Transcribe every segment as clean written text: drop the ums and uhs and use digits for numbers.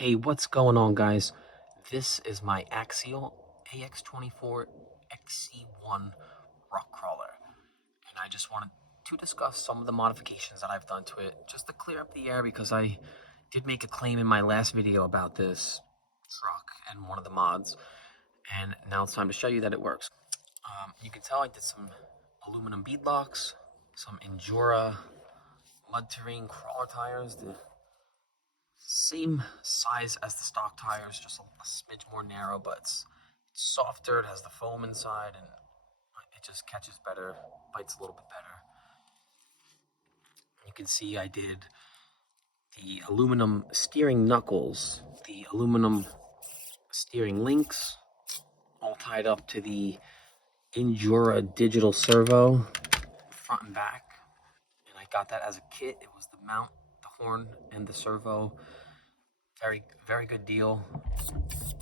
Hey, what's going on, guys? This is my Axial AX24 XC-1 rock crawler, and I just wanted to discuss some of the modifications that I've done to it just to clear up the air because I did make a claim in my last video about this truck and one of the mods, and now it's time to show you that it works. You can tell I did some aluminum beadlocks, some Endura mud terrain crawler tires, the same size as the stock tires, just a smidge more narrow, but it's softer. It has the foam inside, and it just catches better, bites a little bit better. You can see I did the aluminum steering knuckles, the aluminum steering links, all tied up to the Endura digital servo, front and back. And I got that as a kit. It was the mount, the horn, and the servo. Very good deal.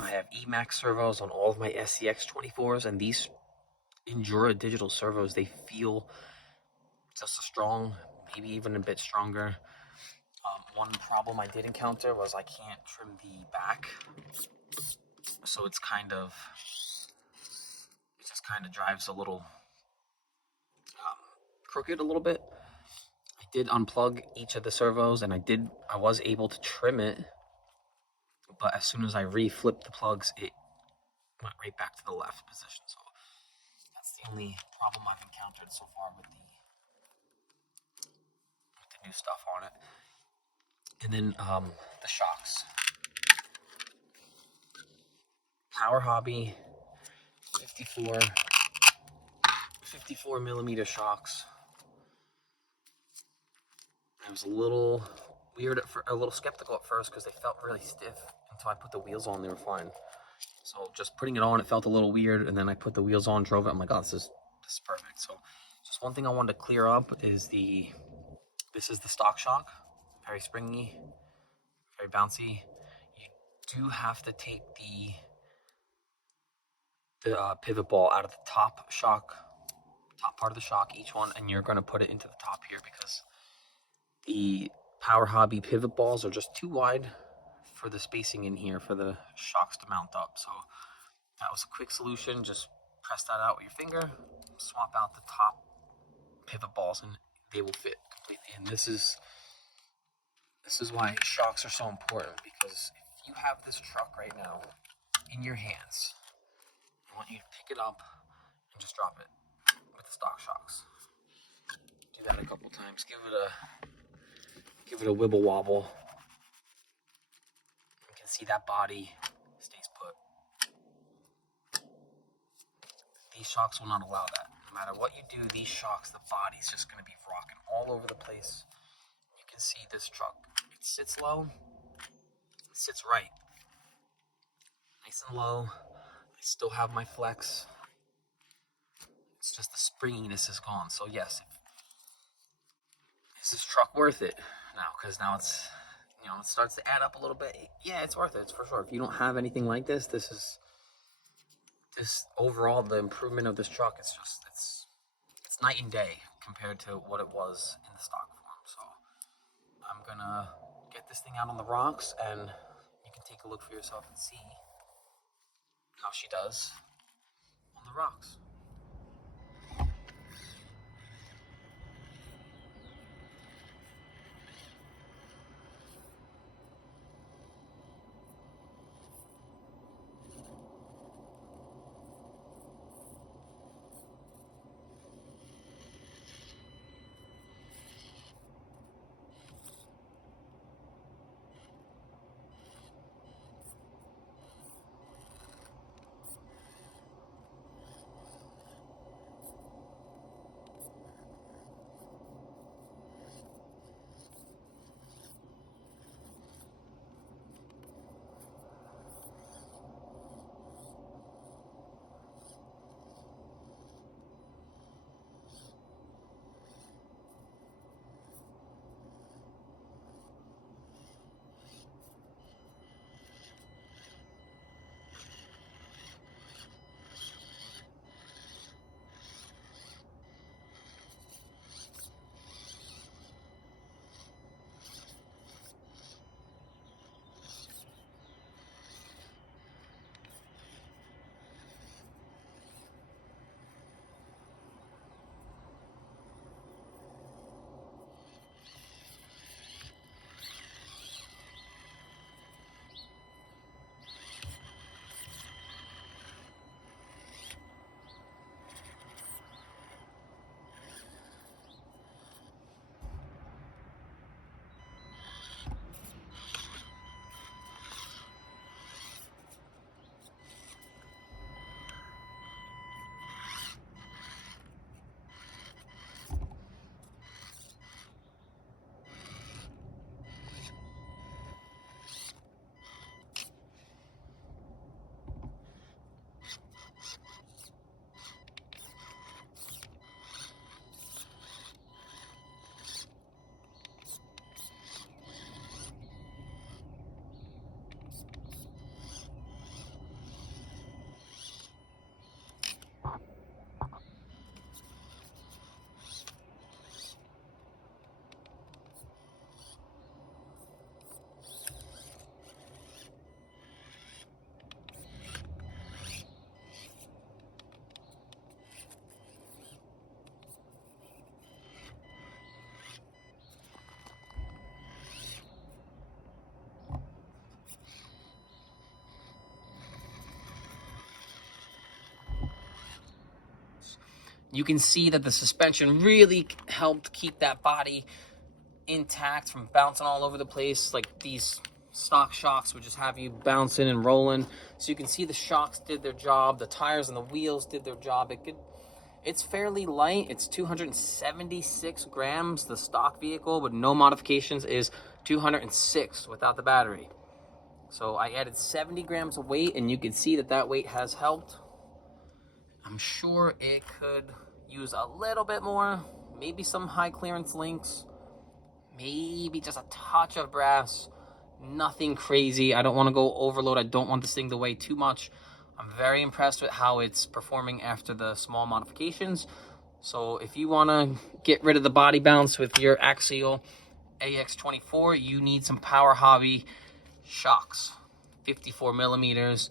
I have Emax servos on all of my SCX24s, and these Endura digital servos, they feel just as strong, maybe even a bit stronger. One problem I did encounter was I can't trim the back, so it just kind of drives a little crooked a little bit. I did unplug each of the servos, and I was able to trim it, but as soon as I re-flipped the plugs, it went right back to the left position. So that's the only problem I've encountered so far with the new stuff on it. And then the shocks. Power Hobby 54 millimeter shocks. I was a little skeptical at first because they felt really stiff. Until I put the wheels on, they were fine. So just putting it on, it felt a little weird, and then I put the wheels on, drove it. I'm like, oh, this is perfect. So just one thing I wanted to clear up is this is the stock shock, very springy, very bouncy. You do have to take the pivot ball out of the top part of the shock, each one, and you're going to put it into the top here because the Power Hobby pivot balls are just too wide for the spacing in here for the shocks to mount up. So that was a quick solution. Just press that out with your finger, swap out the top pivot balls, and they will fit completely. And this is why shocks are so important, because if you have this truck right now in your hands, I want you to pick it up and just drop it with the stock shocks. Do that a couple times. Give it a wibble wobble. You can see that body stays put. These shocks will not allow that. No matter what you do, these shocks, the body's just going to be rocking all over the place. You can see this truck. It sits low. It sits right. Nice and low. I still have my flex. It's just the springiness is gone. So yes, is this truck worth it now? Because now it's, it starts to add up a little bit. Yeah, it's worth it. It's for sure. If you don't have anything like this, this overall, the improvement of this truck, it's night and day compared to what it was in the stock form. So I'm gonna get this thing out on the rocks, and you can take a look for yourself and see how she does on the rocks. You can see that the suspension really helped keep that body intact from bouncing all over the place. Like these stock shocks would just have you bouncing and rolling. So you can see the shocks did their job. The tires and the wheels did their job. It's fairly light. It's 276 grams. The stock vehicle with no modifications is 206 without the battery. So I added 70 grams of weight, and you can see that that weight has helped. I'm sure it could use a little bit more, maybe some high clearance links, maybe just a touch of brass, nothing crazy. I don't want to go overload. I don't want this thing to weigh too much. I'm very impressed with how it's performing after the small modifications. So if you want to get rid of the body bounce with your Axial AX24, you need some Power Hobby shocks, 54 millimeters.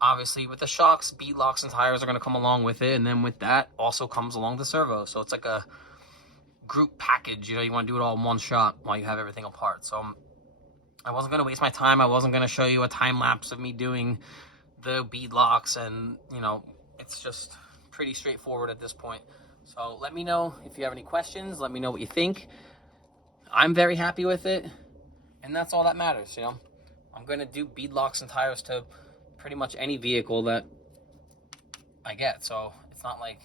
Obviously, with the shocks, bead locks and tires are going to come along with it. And then with that also comes along the servo. So it's like a group package. You know, you want to do it all in one shot while you have everything apart. So I wasn't going to waste my time. I wasn't going to show you a time lapse of me doing the bead locks. And, you know, it's just pretty straightforward at this point. So let me know if you have any questions. Let me know what you think. I'm very happy with it. And that's all that matters, you know. I'm going to do bead locks and tires to pretty much any vehicle that I get. So it's not like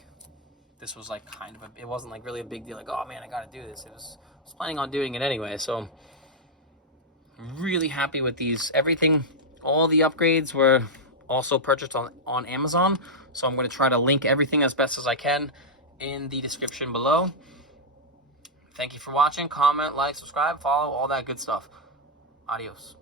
this was like kind of it wasn't like really a big deal, like, oh man, I got to do this. I was planning on doing it anyway. So I'm really happy with these. Everything, all the upgrades were also purchased on Amazon. So I'm going to try to link everything as best as I can in the description below. Thank you for watching. Comment, like, subscribe, follow, all that good stuff. Adios.